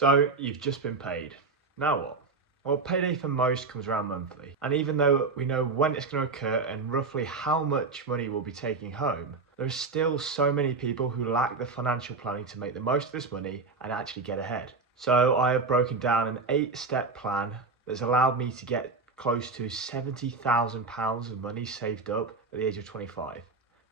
So you've just been paid. Now what? Well, payday for most comes around monthly. And even though we know when it's going to occur and roughly how much money we'll be taking home, there are still so many people who lack the financial planning to make the most of this money and actually get ahead. So I have broken down an 8-step plan that's allowed me to get close to £70,000 of money saved up at the age of 25.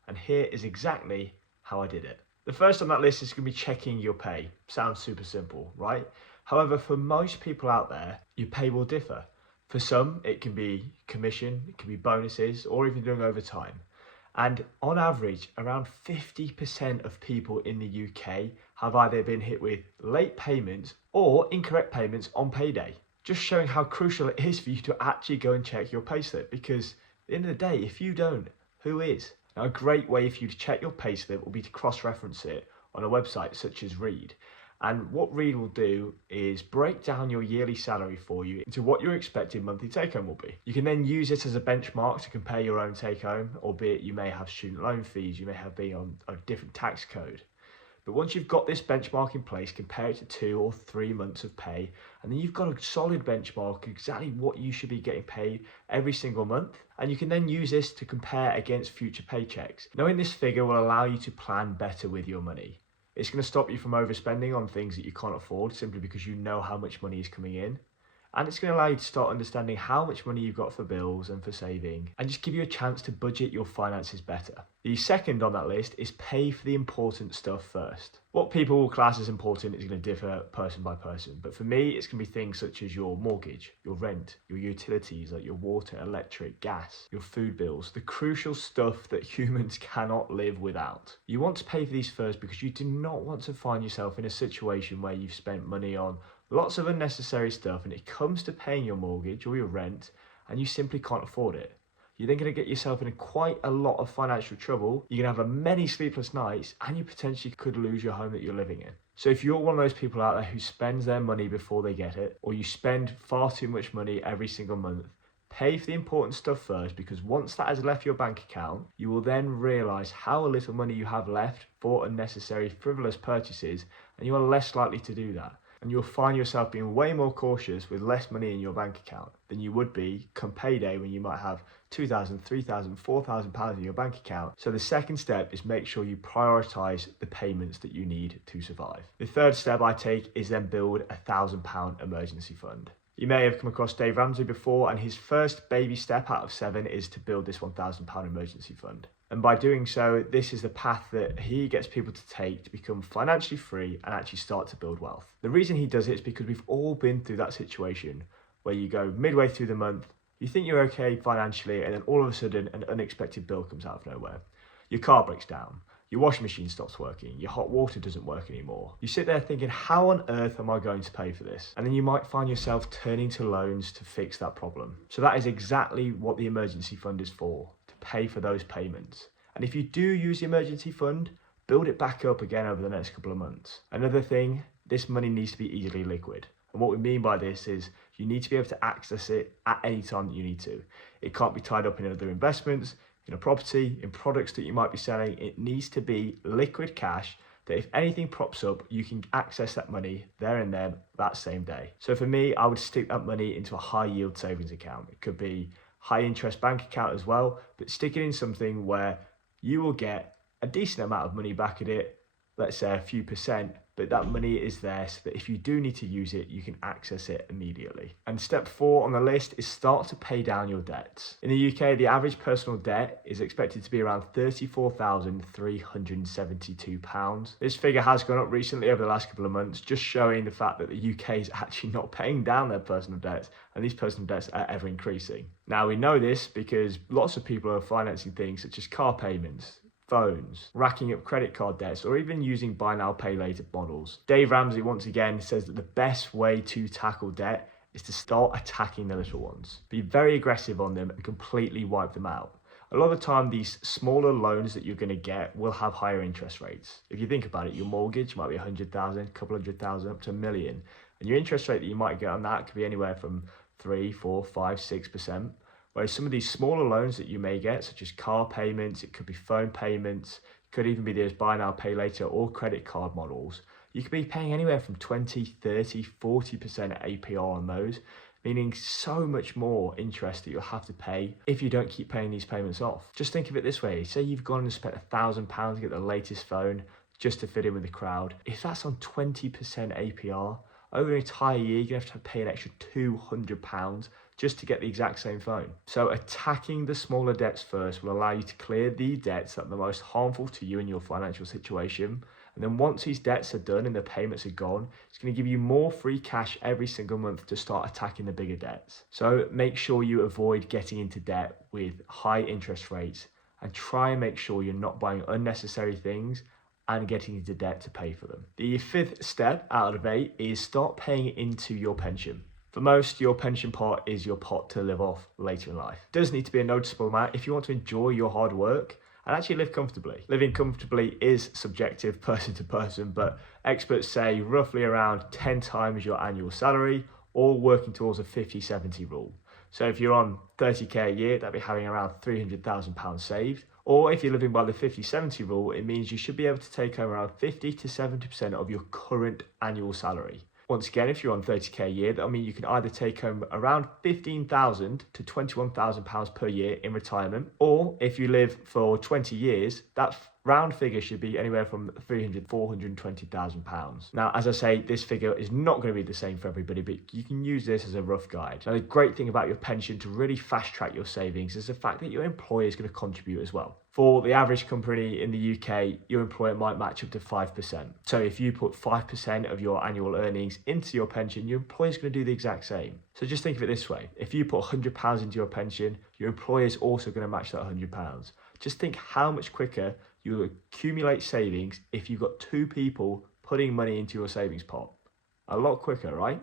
And here is exactly how I did it. The first on that list is going to be checking your pay. Sounds super simple, right? However, for most people out there, your pay will differ. For some, it can be commission, it can be bonuses, or even doing overtime. And on average, around 50% of people in the UK have either been hit with late payments or incorrect payments on payday. Just showing how crucial it is for you to actually go and check your payslip, because at the end of the day, if you don't, who is? Now, a great way for you to check your payslip will be to cross-reference it on a website such as Reed. And what Reed will do is break down your yearly salary for you into what your expected monthly take-home will be. You can then use it as a benchmark to compare your own take-home, albeit you may have student loan fees, you may have been on a different tax code. But once you've got this benchmark in place, compare it to 2 or 3 months of pay, and then you've got a solid benchmark exactly what you should be getting paid every single month. And you can then use this to compare against future paychecks. Knowing this figure will allow you to plan better with your money. It's going to stop you from overspending on things that you can't afford simply because you know how much money is coming in. And it's going to allow you to start understanding how much money you've got for bills and for saving, and just give you a chance to budget your finances better. The second on that list is pay for the important stuff first. What people will class as important is going to differ person by person, but for me, it's going to be things such as your mortgage, your rent, your utilities like your water, electric, gas, your food bills, the crucial stuff that humans cannot live without. You want to pay for these first because you do not want to find yourself in a situation where you've spent money on lots of unnecessary stuff and it comes to paying your mortgage or your rent and you simply can't afford it. You're then going to get yourself in quite a lot of financial trouble. You're going to have many sleepless nights and you potentially could lose your home that you're living in. So if you're one of those people out there who spends their money before they get it, or you spend far too much money every single month, pay for the important stuff first, because once that has left your bank account, you will then realise how little money you have left for unnecessary frivolous purchases, and you are less likely to do that. And you'll find yourself being way more cautious with less money in your bank account than you would be come payday when you might have £2,000, £3,000, £4,000 in your bank account. So the second step is make sure you prioritise the payments that you need to survive. The third step I take is then build £1,000 emergency fund. You may have come across Dave Ramsey before, and his first baby step out of 7 is to build this £1,000 emergency fund. And by doing so, this is the path that he gets people to take to become financially free and actually start to build wealth. The reason he does it is because we've all been through that situation where you go midway through the month, you think you're okay financially, and then all of a sudden an unexpected bill comes out of nowhere. Your car breaks down. Your washing machine stops working, your hot water doesn't work anymore. You sit there thinking, how on earth am I going to pay for this? And then you might find yourself turning to loans to fix that problem. So that is exactly what the emergency fund is for, to pay for those payments. And if you do use the emergency fund, build it back up again over the next couple of months. Another thing, this money needs to be easily liquid. And what we mean by this is you need to be able to access it at any time that you need to. It can't be tied up in other investments, in a property, in products that you might be selling. It needs to be liquid cash that if anything props up, you can access that money there and then that same day. So for me, I would stick that money into a high yield savings account. It could be high interest bank account as well, but stick it in something where you will get a decent amount of money back at it, let's say a few percent, but that money is there so that if you do need to use it, you can access it immediately. And step 4 on the list is start to pay down your debts. In the UK, the average personal debt is expected to be around £34,372. This figure has gone up recently over the last couple of months, just showing the fact that the UK is actually not paying down their personal debts, and these personal debts are ever increasing. Now we know this because lots of people are financing things such as car payments, phones, racking up credit card debts, or even using buy now pay later models. Dave Ramsey once again says that the best way to tackle debt is to start attacking the little ones. Be very aggressive on them and completely wipe them out. A lot of the time, these smaller loans that you're going to get will have higher interest rates. If you think about it, your mortgage might be 100,000, a couple 100,000, up to $1 million. And your interest rate that you might get on that could be anywhere from 3, 4, 5, 6%. Whereas some of these smaller loans that you may get, such as car payments, it could be phone payments, it could even be those buy now, pay later or credit card models, you could be paying anywhere from 20, 30, 40% APR on those, meaning so much more interest that you'll have to pay if you don't keep paying these payments off. Just think of it this way. Say you've gone and spent £1,000 to get the latest phone just to fit in with the crowd. If that's on 20% APR, over an entire year, you're going to have to pay an extra £200 just to get the exact same phone. So attacking the smaller debts first will allow you to clear the debts that are the most harmful to you and your financial situation. And then once these debts are done and the payments are gone, it's going to give you more free cash every single month to start attacking the bigger debts. So make sure you avoid getting into debt with high interest rates and try and make sure you're not buying unnecessary things and getting into debt to pay for them. The fifth step out of 8 is start paying into your pension. For most, your pension pot is your pot to live off later in life. It does need to be a noticeable amount if you want to enjoy your hard work and actually live comfortably. Living comfortably is subjective person to person, but experts say roughly around 10 times your annual salary, or working towards a 50-70 rule. So if you're on 30k a year, that'd be having around £300,000 saved. Or if you're living by the 50-70 rule, it means you should be able to take home around 50 to 70% of your current annual salary. Once again, if you're on 30k a year, that'll mean you can either take home around £15,000 to £21,000 per year in retirement, or if you live for 20 years, that round figure should be anywhere from £300,000 to £420,000. Now, as I say, this figure is not going to be the same for everybody, but you can use this as a rough guide. Now, the great thing about your pension to really fast track your savings is the fact that your employer is going to contribute as well. For the average company in the UK, your employer might match up to 5%. So if you put 5% of your annual earnings into your pension, your employer is going to do the exact same. So just think of it this way. If you put £100 into your pension, your employer is also going to match that £100. Just think how much quicker you'll accumulate savings if you've got two people putting money into your savings pot. A lot quicker, right?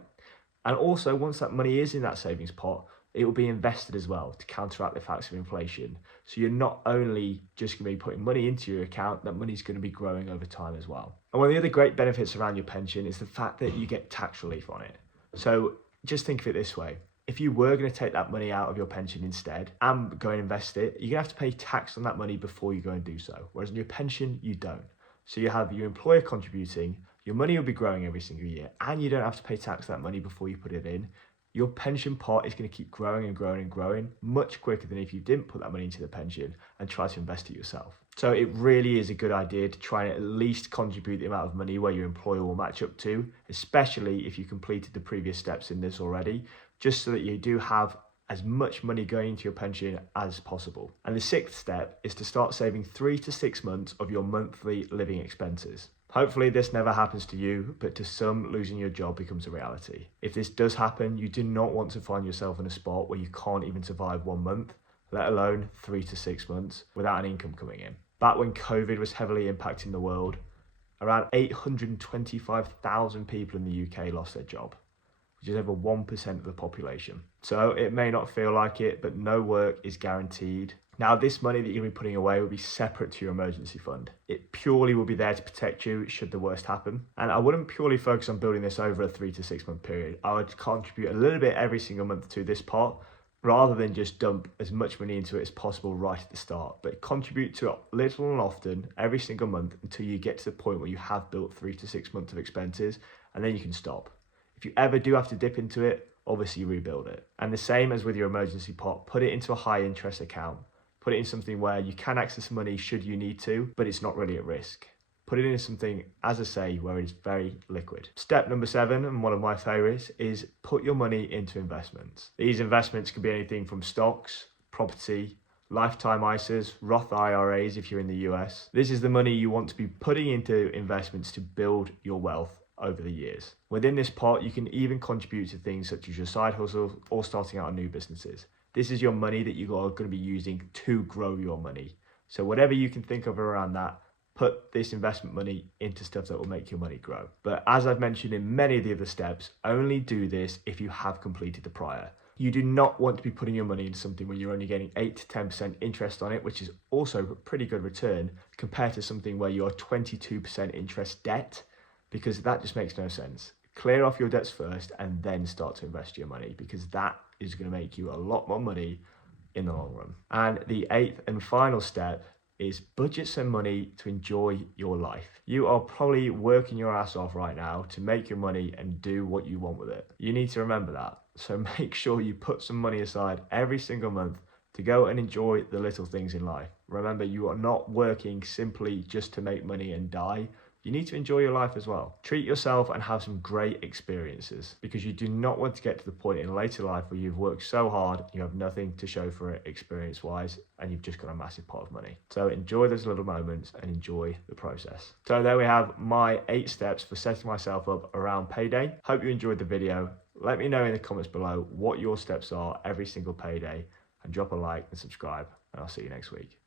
And also, once that money is in that savings pot, it will be invested as well to counteract the effects of inflation. So you're not only just going to be putting money into your account, that money's going to be growing over time as well. And one of the other great benefits around your pension is the fact that you get tax relief on it. So just think of it this way. If you were going to take that money out of your pension instead and go and invest it, you're going to have to pay tax on that money before you go and do so. Whereas in your pension, you don't. So you have your employer contributing, your money will be growing every single year, and you don't have to pay tax on that money before you put it in. Your pension pot is going to keep growing and growing and growing much quicker than if you didn't put that money into the pension and try to invest it yourself. So it really is a good idea to try and at least contribute the amount of money where your employer will match up to, especially if you completed the previous steps in this already, just so that you do have as much money going into your pension as possible. And the sixth step is to start saving 3 to 6 months of your monthly living expenses. Hopefully this never happens to you, but to some, losing your job becomes a reality. If this does happen, you do not want to find yourself in a spot where you can't even survive 1 month, let alone 3 to 6 months, without an income coming in. Back when COVID was heavily impacting the world, around 825,000 people in the UK lost their job, which is over 1% of the population. So it may not feel like it, but no work is guaranteed. Now, this money that you're going to be putting away will be separate to your emergency fund. It purely will be there to protect you should the worst happen. And I wouldn't purely focus on building this over a 3 to 6 month period. I would contribute a little bit every single month to this pot, rather than just dump as much money into it as possible right at the start. But contribute to it little and often every single month until you get to the point where you have built 3 to 6 months of expenses, and then you can stop. If you ever do have to dip into it, obviously rebuild it. And the same as with your emergency pot, put it into a high interest account. Put it in something where you can access money should you need to, but it's not really at risk. Put it in something, as I say, where it's very liquid. Step number 7, and one of my favorites, is put your money into investments. These investments can be anything from stocks, property, lifetime ISAs, Roth IRAs if you're in the US. This is the money you want to be putting into investments to build your wealth over the years. Within this pot, you can even contribute to things such as your side hustles or starting out on new businesses. This is your money that you are going to be using to grow your money. So whatever you can think of around that, put this investment money into stuff that will make your money grow. But as I've mentioned in many of the other steps, only do this if you have completed the prior. You do not want to be putting your money into something where you're only getting 8 to 10% interest on it, which is also a pretty good return, compared to something where you're 22% interest debt, because that just makes no sense. Clear off your debts first and then start to invest your money, because that is going to make you a lot more money in the long run. And the 8th and final step is budget some money to enjoy your life. You are probably working your ass off right now to make your money and do what you want with it. You need to remember that. So make sure you put some money aside every single month to go and enjoy the little things in life. Remember, you are not working simply just to make money and die. You need to enjoy your life as well. Treat yourself and have some great experiences, because you do not want to get to the point in later life where you've worked so hard, you have nothing to show for it experience-wise, and you've just got a massive pot of money. So enjoy those little moments and enjoy the process. So there we have my 8 steps for setting myself up around payday. Hope you enjoyed the video. Let me know in the comments below what your steps are every single payday, and drop a like and subscribe, and I'll see you next week.